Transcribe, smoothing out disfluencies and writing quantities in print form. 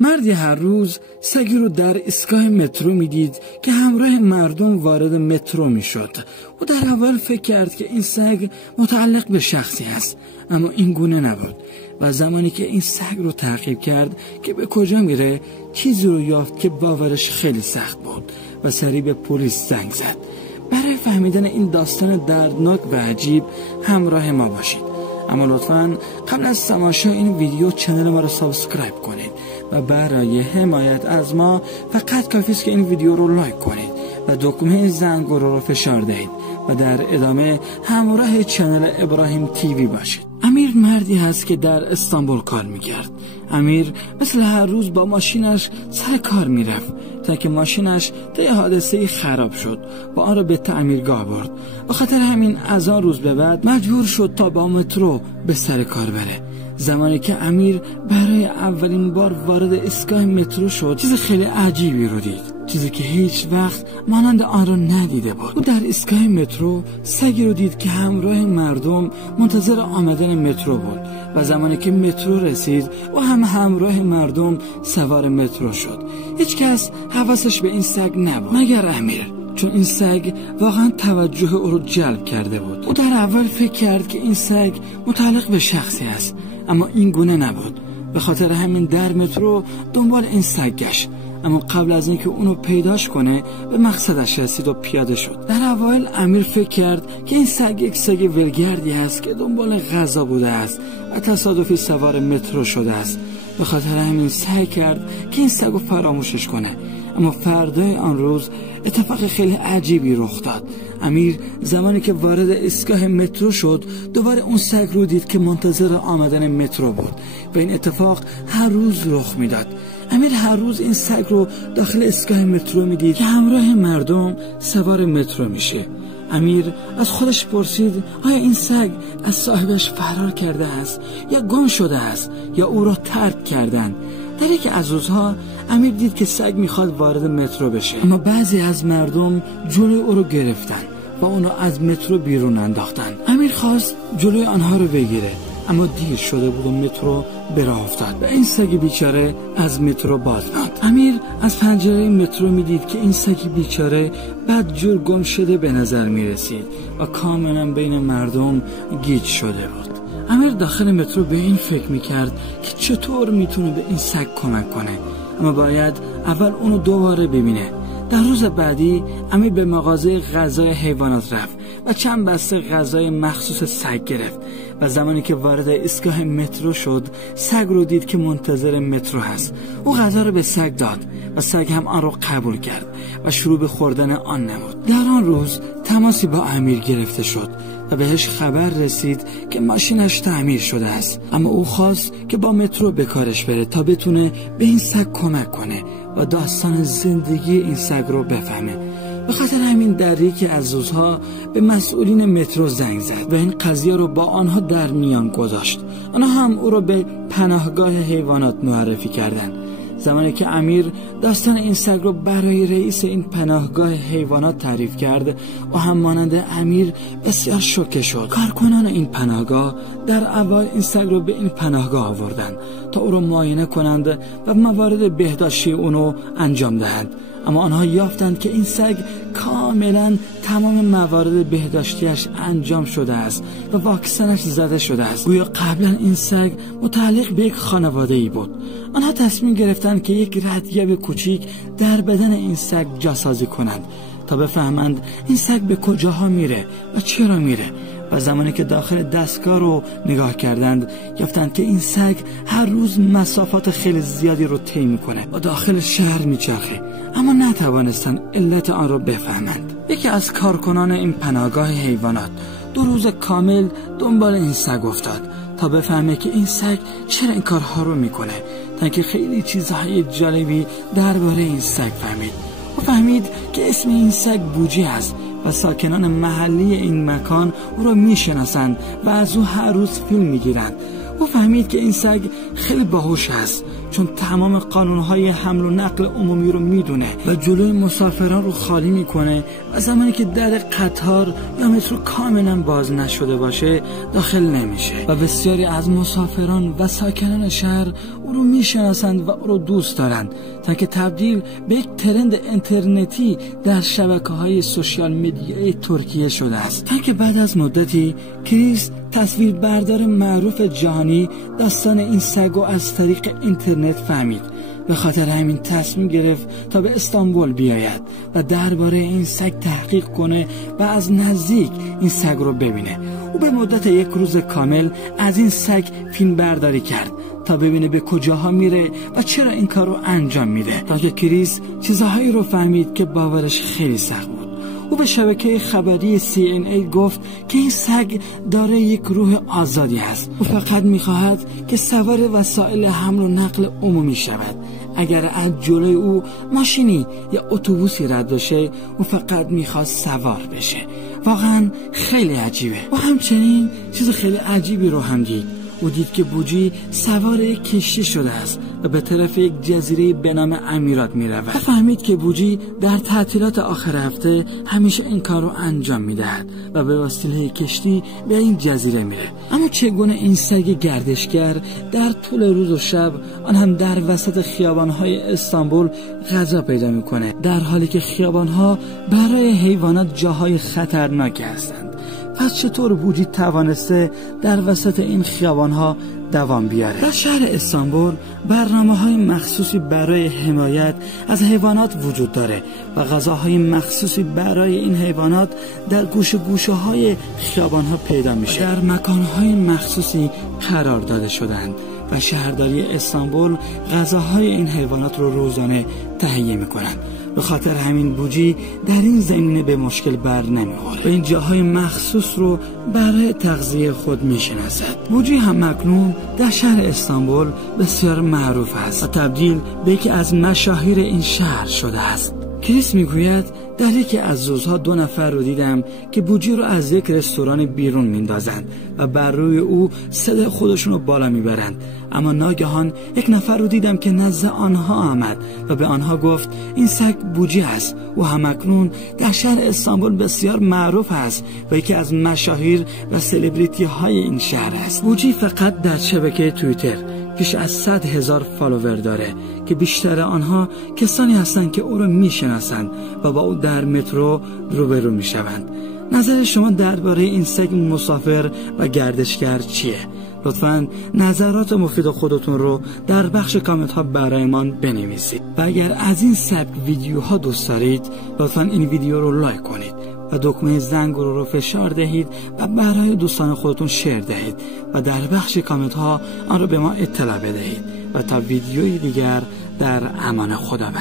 مردی هر روز سگی رو در ایستگاه مترو میدید که همراه مردم وارد مترو میشد. او در اول فکر کرد که این سگ متعلق به شخصی است، اما این گونه نبود و زمانی که این سگ رو تعقیب کرد که به کجا میره، چیزی رو یافت که باورش خیلی سخت بود و سریع به پلیس زنگ زد. برای فهمیدن این داستان دردناک و عجیب همراه ما باشید، اما لطفاً قبل از تماشای این ویدیو کانال ما رو سابسکرایب کنید و برای حمایت از ما فقط کافی است که این ویدیو رو لایک کنید و دکمه زنگوله رو فشار دهید و در ادامه همراه کانال ابراهیم تیوی باشید. امیر مردی هست که در استانبول کار میکرد. امیر مثل هر روز با ماشینش سر کار میرفت تا که ماشینش طی حادثه‌ای خراب شد و آن را به تعمیرگاه برد. به خاطر همین از آن روز به بعد مجبور شد تا با مترو به سر کار بره. زمانی که امیر برای اولین بار وارد ایستگاه مترو شد، چیز خیلی عجیبی رو دید، چیزی که هیچ وقت مانند آن را ندیده بود. او در ایستگاه مترو سگی رو دید که همراه مردم منتظر آمدن مترو بود و زمانی که مترو رسید او هم همراه مردم سوار مترو شد. هیچ کس حواسش به این سگ نبود مگر امیر، چون این سگ واقعا توجه او رو جلب کرده بود. او در اول فکر کرد که این سگ متعلق به شخصی است، اما این گونه نبود. به خاطر همین در مترو دنبال این سگ گشت، اما قبل از اینکه اونو پیداش کنه به مقصدش رسید و پیاده شد. در اول امیر فکر کرد که این سگ یک سگ ولگردی است که دنبال غذا بوده است و تصادفی سوار مترو شده است. به خاطر همین سعی کرد که این سگو فراموشش کنه، اما فردای آن روز اتفاق خیلی عجیبی رخ داد. امیر زمانی که وارد ایستگاه مترو شد دوباره اون سگ رو دید که منتظر آمدن مترو بود و این اتفاق هر روز رخ میداد. امیر هر روز این سگ رو داخل ایستگاه مترو میدید که همراه مردم سوار مترو میشه. امیر از خودش پرسید آیا این سگ از صاحبش فرار کرده است یا گم شده است یا او را ترک کردن. در یک از روزها امیر دید که سگ میخواد وارد مترو بشه، اما بعضی از مردم جلوی او رو گرفتن و اونو از مترو بیرون انداختن. امیر خواست جلوی آنها رو بگیره، اما دیر شده بود و مترو به راه افتاد و این سگ بیچاره از مترو باز ماند. امیر از پنجره مترو میدید که این سگ بیچاره بدجور گم شده به نظر میرسید و کاملا بین مردم گیج شده بود. امیر داخل مترو به این فکر میکرد که چطور میتونه به این سگ کمک کنه، اما باید اول اونو دوباره ببینه. در روز بعدی امیر به مغازه غذای حیوانات رفت و چند بسته غذای مخصوص سگ گرفت و زمانی که وارد ایستگاه مترو شد سگ رو دید که منتظر مترو هست. او غذا رو به سگ داد و سگ هم آن رو قبول کرد و شروع به خوردن آن نمود. در آن روز تماسی با امیر گرفته شد و بهش خبر رسید که ماشینش تعمیر شده است، اما او خواست که با مترو به کارش بره تا بتونه به این سگ کمک کنه و داستان زندگی این سگ رو بفهمه. به خاطر همین در یکی از روزها به مسئولین مترو زنگ زد و این قضیه رو با آنها در میان گذاشت. آنها هم او رو به پناهگاه حیوانات معرفی کردند. زمانی که امیر داستان این سگ رو برای رئیس این پناهگاه حیوانات تعریف کرد و هم مانند امیر بسیار شوکه شد. کارکنان این پناهگاه در اول این سگ رو به این پناهگاه آوردند تا او رو معاینه کنند و موارد بهداشتی اونو انجام دهند، اما آنها یافتند که این سگ کاملا تمام موارد بهداشتیش انجام شده است و واکسنش زده شده است. گویا قبلا این سگ متعلق به یک خانواده‌ای بود. آنها تصمیم گرفتند که یک ردیاب کوچیک در بدن این سگ جاسازی کنند تا بفهمند این سگ به کجاها میره و چرا میره. و زمانی که داخل دستگاه رو نگاه کردند یافتند که این سگ هر روز مسافات خیلی زیادی رو طی میکنه و داخل شهر میچرخه، اما نتوانستند علت آن رو بفهمند. یکی از کارکنان این پناهگاه حیوانات 2 روز کامل دنبال این سگ افتاد تا بفهمه که این سگ چرا این کارها رو میکنه، تا اینکه خیلی چیزهای جالبی درباره این سگ فهمید. و فهمید که اسم این سگ بوجی است و ساکنان محلی این مکان او را میشناسند و از او هر روز فیلم میگیرند. او فهمید که این سگ خیلی باهوش است چون تمام قانونهای حمل و نقل عمومی رو میدونه و جلوی مسافران رو خالی میکنه و زمانی که در قطار یا مترو کاملا باز نشده باشه داخل نمیشه و بسیاری از مسافران و ساکنان شهر او رو میشناسند و او رو دوست دارند تا که تبدیل به یک ترند اینترنتی در شبکه‌های سوشال مدیای ترکیه شده است. تا که بعد از مدتی کریس تصویربردار معروف جهانی داستان این سگ رو از طریق اینترنت فهمید. به خاطر همین تصمیم گرفت تا به استانبول بیاید و درباره این سگ تحقیق کنه و از نزدیک این سگ رو ببینه. او به مدت 1 روز کامل از این سگ فیلم برداری کرد تا ببینه به کجاها میره و چرا این کار رو انجام میده. تا که کریس چیزهایی رو فهمید که باورش خیلی سخت بود. او به شبکه خبری CNN گفت که این سگ داره یک روح آزادی است. او فقط میخواهد که سوار وسایل حمل و نقل عمومی شود. اگر از جلوی او ماشینی یا اتوبوسی رد بشه، او فقط میخواد سوار بشه. واقعا خیلی عجیبه. و همچنین چیز خیلی عجیبی رو هم دید. او دید که بوجی سوار یک کشتی شده است و به طرف یک جزیره به نام امیرات می رود. و فهمید که بوجی در تعطیلات آخر هفته همیشه این کار رو انجام می دهد و به وسیله کشتی به این جزیره میره. اما چگونه این سگ گردشگر در طول روز و شب، آن هم در وسط خیابان‌های استانبول، غذا پیدا میکنه، در حالی که خیابان‌ها برای حیوانات جاهای خطرناک هستند؟ پس چطور بوجی توانسته در وسط این خیابان‌ها دوام بیاره؟ در شهر استانبول برنامه‌های مخصوصی برای حمایت از حیوانات وجود داره و غذاهای مخصوصی برای این حیوانات در گوشه‌های خیابان‌ها پیدا میشه. در مکان‌های مخصوصی قرار داده شدند و شهرداری استانبول غذاهای این حیوانات رو روزانه تهیه میکنند. به خاطر همین بوجی در این زمینه به مشکل بر نمیخوره و این جاهای مخصوص رو برای تغذیه خود میشناسد. بوجی هم اکنون در شهر استانبول بسیار معروف است و تبدیل به یکی از مشاهیر این شهر شده است. کریس میگوید در یکی از روزها 2 نفر رو دیدم که بوجی رو از یک رستوران بیرون میندازند و بر روی او صدای خودشون رو بالا میبرند. اما ناگهان یک نفر رو دیدم که نزد آنها آمد و به آنها گفت این سگ بوجی است و همکنون در شهر استانبول بسیار معروف است و یکی از مشاهیر و سلبریتی های این شهر است. بوجی فقط در شبکه توییتر بیش از 100,000 فالوور داره که بیشتر آنها کسانی هستند که او را میشناسند و با او در مترو روبرو میشوند. نظر شما درباره این سگ مسافر و گردشگر چیه؟ لطفاً نظرات مفید خودتون رو در بخش کامنت ها برایمان بنویسید. و اگر از این سبک ویدیوها دوست دارید، لطفاً این ویدیو رو لایک کنید و دکمه زنگ رو فشار دهید و برای دوستان خودتون شیر دهید و در بخش کامنت ها آن رو به ما اطلاع بدهید. و تا ویدیوی دیگر، در امان خداوند.